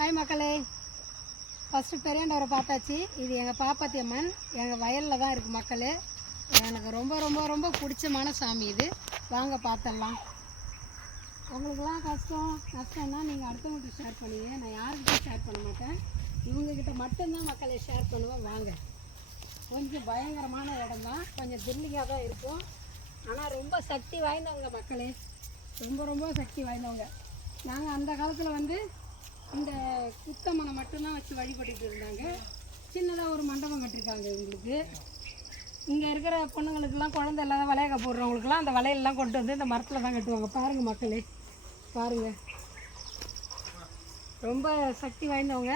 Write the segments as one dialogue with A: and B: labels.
A: Hi மக்களே. First பெரியாண்டவரை பார்த்தாச்சு. இது எங்கள் பாப்பாத்தி அம்மன் எங்கள் வயலில் தான் இருக்குது மக்களே. எனக்கு ரொம்ப ரொம்ப ரொம்ப பிடிச்சமான சாமி இது. வாங்க பார்த்தரலாம் உங்களுக்குலாம் கஷ்டம். கஷ்டம்னா நீங்கள் அடுத்தவங்களுக்கு ஷேர் பண்ணுவீங்க நான் யாருக்கிட்டையும் ஷேர் பண்ண மாட்டேன். இவங்கக்கிட்ட மட்டும்தான் மக்களை ஷேர் பண்ணுவேன். வாங்க. கொஞ்சம் பயங்கரமான இடம் தான் கொஞ்சம் தில்லியாக தான் இருக்கும். ஆனால் ரொம்ப சக்தி வாய்ந்தவங்க மக்களே. ரொம்ப ரொம்ப சக்தி வாய்ந்தவங்க. நாங்கள் அந்த காலத்தில் வந்து இந்த குத்தமனை மட்டும்தான் வச்சு வழிபட்டுட்டு இருந்தாங்க. சின்னதாக ஒரு மண்டபம் கட்டிருக்காங்க இவங்களுக்கு. இங்கே இருக்கிற பொண்ணுங்களுக்கெல்லாம் குழந்தை இல்லாத வளையக்க போடுறவங்களுக்குலாம் அந்த வளையல்லாம் கொண்டு வந்து இந்த மரத்தில் தான் கட்டுவாங்க. பாருங்கள் மக்களே. பாருங்கள் ரொம்ப சக்தி வாய்ந்தவங்க.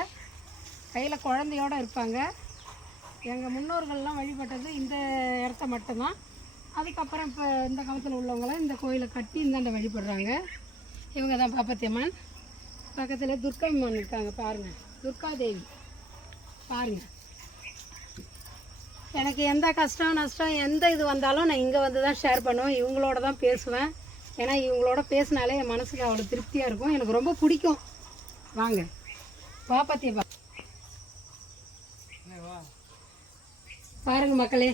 A: கையில் குழந்தையோடு இருப்பாங்க. எங்கள் முன்னோர்கள்லாம் வழிபட்டது இந்த இடத்த மட்டும்தான். அதுக்கப்புறம் இப்போ இந்த காலத்தில் உள்ளவங்களாம் இந்த கோயிலை கட்டி இந்தாண்ட வழிபடுறாங்க. இவங்க தான் பாப்பத்தியம்மன் பக்கத்தில் துர்க்கா அம்மன் இருக்காங்க பாருங்கள் துர்கா தேவி. பாருங்கள் எனக்கு எந்த கஷ்டம் நஷ்டம் எந்த இது வந்தாலும் நான் இங்கே வந்து தான் ஷேர் பண்ணுவேன். இவங்களோட தான் பேசுவேன். ஏன்னா இவங்களோட பேசினாலே என் மனசுக்கு அவ்வளோ திருப்தியாக இருக்கும். எனக்கு ரொம்ப பிடிக்கும். வாங்க. பாப்பாத்திய பா. பாருங்க மக்களே.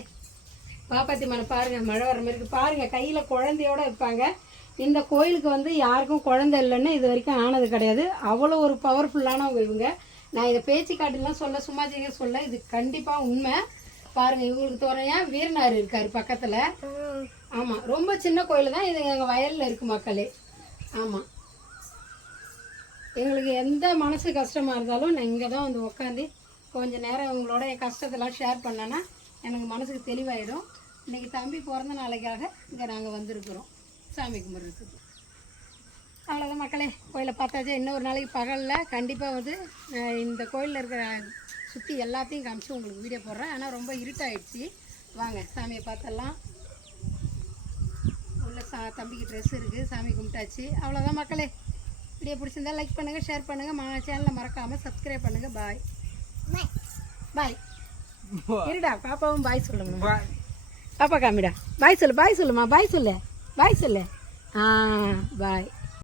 A: பாப்பாத்தி மலை பாருங்க மழை வர மாதிரி இருக்கு. பாருங்க கையில குழந்தையோட இருப்பாங்க. இந்த கோயிலுக்கு வந்து யாருக்கும் குழந்தை இல்லைன்னு இது வரைக்கும் ஆனது கிடையாது. அவ்வளோ ஒரு பவர்ஃபுல்லானவங்க இவங்க. நான் இதை பேச்சு காட்டுலாம் சொல்ல சும்மா செய்ய சொல்ல இது கண்டிப்பாக உண்மை. பாருங்க இவங்களுக்கு துறையா வீரனார் இருக்காரு பக்கத்தில்? ஆமாம் ரொம்ப சின்ன கோயில் தான். இது எங்கள் வயலில் இருக்கு மக்களே. ஆமாம் எங்களுக்கு எந்த மனசு கஷ்டமாக இருந்தாலும் நான் இங்கே தான் வந்து உட்காந்து கொஞ்ச நேரம் உங்களோட என் கஷ்டத்தெல்லாம் ஷேர் பண்ணேன்னா எனக்கு மனசுக்கு தெளிவாயிடும். இன்றைக்கி தம்பி பிறந்த நாளைக்காக இங்கே நாங்கள் வந்திருக்கிறோம். சாமி கும்பிட்றதுக்கு. அவ்வளோதான் மக்களே. கோயிலை பார்த்தாச்சு. இன்னொரு நாளைக்கு பகலில் கண்டிப்பாக வந்து இந்த கோயிலில் இருக்கிற சுற்றி எல்லாத்தையும் காமிச்சு உங்களுக்கு வீடியோ போடுறேன். ஆனால் ரொம்ப இருட்டாயிடுச்சு. வாங்க சாமியை பார்த்தலாம் உள்ள சா தம்பிக்கு ட்ரெஸ் இருக்குது சாமி கும்பிட்டாச்சு. அவ்வளோதான் மக்களே. வீடியோ பிடிச்சிருந்தா லைக் பண்ணுங்கள் ஷேர் பண்ணுங்கள் மா சேனலை மறக்காமல் சப்ஸ்கிரைப் பண்ணுங்கள் பாய் பாய் இருடா பாப்பாவும் பாய் சொல்லுங்க பாப்பா காமிடா. பாய் சொல்லு பாய் சொல்லுமா. பாய் சொல்லு. பாய் சொல்லு ஆ பாய்